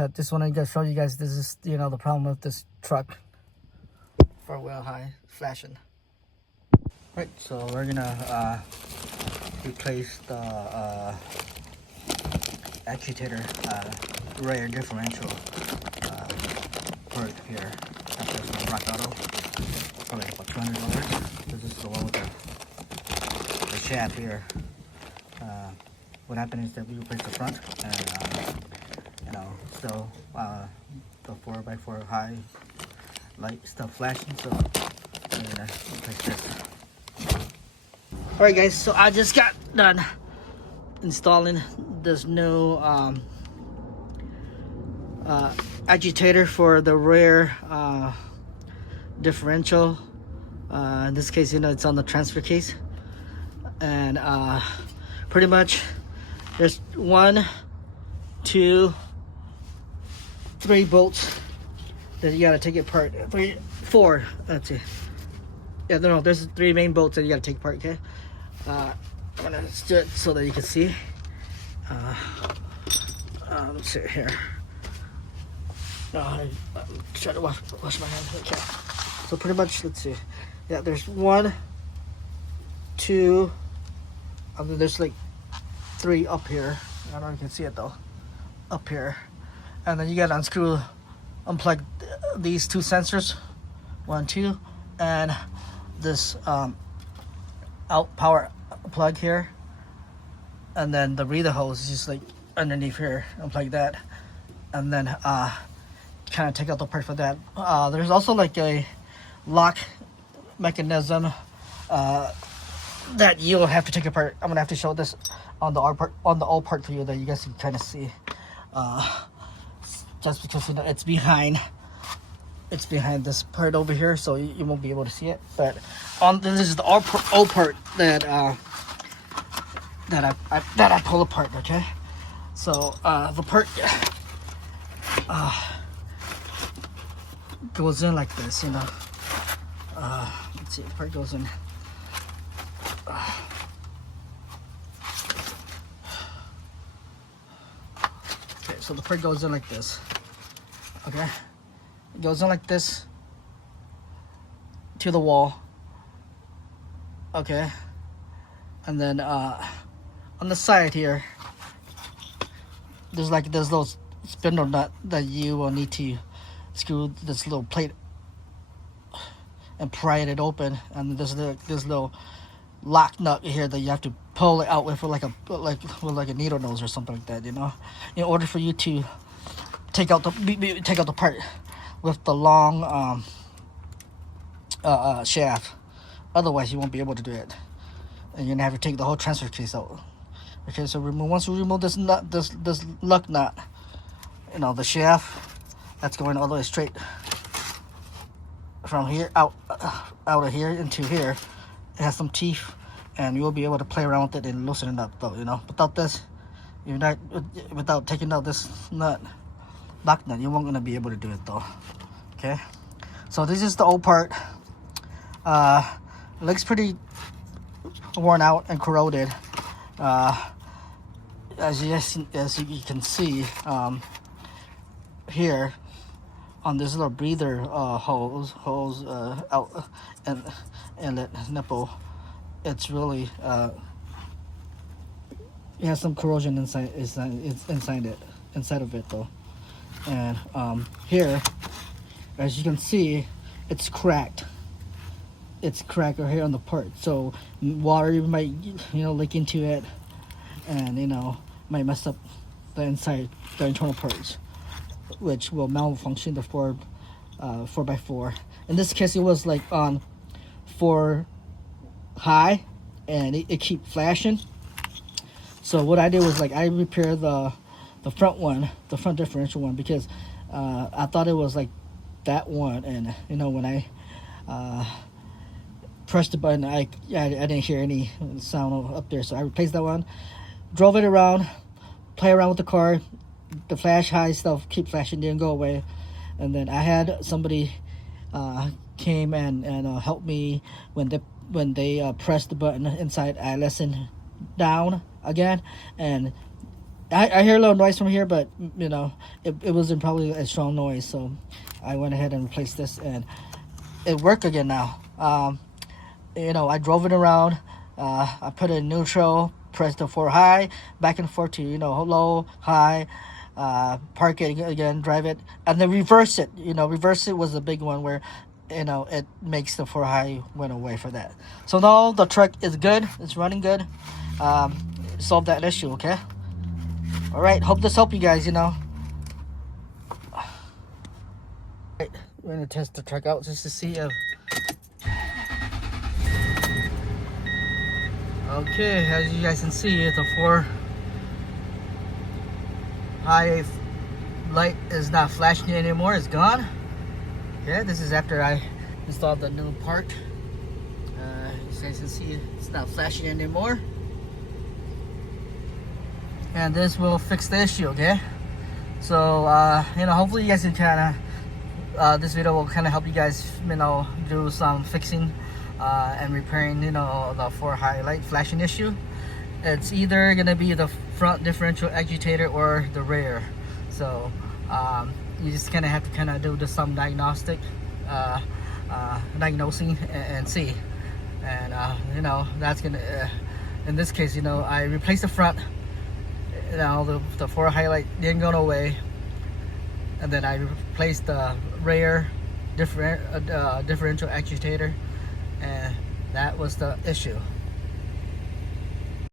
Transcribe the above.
But just want to show you guys, this is, you know, the problem with this truck. 4-wheel high flashing. Right, so we're gonna replace the actuator rear differential part here. That's from Rock Auto. Probably about $200. This is the one with the shaft here. What happened is that we replaced the front, and you know, still the 4x4 high light still flashing, so we're gonna replace this. Alright guys, so I just got done installing this new agitator for the rear differential. In this case, you know, it's on the transfer case, and pretty much there's 1, 2, 3 bolts that you gotta take it apart. 3, 4. Let's see. Yeah, no, there's 3 main bolts that you gotta take apart. Okay. I'm gonna do it so that you can see. Let's see here. I'm trying to wash my hands. Okay. So pretty much, let's see. Yeah, there's 1, 2, and then there's like 3 up here. I don't know if you can see it though. Up here, and then you gotta unplug these 2 sensors, 1, 2, and this power plug here, and then the breather hose is just like underneath here. Unplug that, and then kind of take out the part for that. There's also like a lock mechanism that you'll have to take apart. I'm gonna have to show this on the old part for you, that you guys can kind of see. Just because, you know, it's behind this part over here, so you won't be able to see it. But this is the old part that I pull apart. Okay, so the part goes in like this, you know. Let's see, the part goes in. Okay, so the part goes in like this. Okay, it goes in like this to the wall. Okay, and then on the side here, there's like this little spindle nut that you will need to screw this little plate and pry it open, and there's this little lock nut here that you have to pull it out with like a needle nose or something like that, you know, in order for you to take out the part with the long shaft. Otherwise you won't be able to do it, and you're gonna have to take the whole transfer case out. Okay, so once you remove this nut, this lug nut, you know, the shaft that's going all the way straight from here out of here into here, it has some teeth, and you will be able to play around with it and loosen it up though, you know. Without this, without taking out this lock nut, you won't gonna be able to do it though. Okay, so this is the old part. It looks pretty worn out and corroded. As you can see here on this little breather hose out and inlet nipple, it's really it has some corrosion inside of it though. And here, as you can see, it's cracked. It's cracked right here on the part, so water might, you know, leak into it, and, you know, might mess up the internal parts, which will malfunction the 4x4. In this case, it was like on 4 high, and it keep flashing. So what I did was, like, I repaired the front one, the front differential one, because I thought it was like that one, and, you know, when I pressed the button, I didn't hear any sound up there, so I replaced that one, drove it around, play around with the car. The flash high stuff keep flashing, didn't go away, and then I had somebody came and helped me when they pressed the button inside. I listened down again, and I hear a little noise from here, but you know, it wasn't probably a strong noise, so I went ahead and replaced this, and it worked again now. You know, I drove it around. I put it in neutral, pressed the 4 high, back and forth to, you know, low, high, park it again, drive it, and then reverse it. You know, reverse it was a big one where, you know, it makes the 4 high went away for that. So now the truck is good. It's running good. Solve that issue, okay? All right. Hope this helped you guys, you know. Right, we're going to test the truck out just to see if... Okay, as you guys can see, the 4 high light is not flashing anymore. It's gone. Okay, this is after I installed the new part. You guys can see it's not flashing anymore. And this will fix the issue, okay? So, you know, hopefully you guys can kind of, this video will kind of help you guys, you know, do some fixing and repairing, you know, the 4 high light flashing issue. It's either gonna be the front differential actuator or the rear. So you just kind of have to kind of do some diagnosing and see. And you know, that's gonna in this case, you know, I replaced the front. You know, the 4 highlight didn't go away, and then I replaced the rear differential actuator, and that was the issue.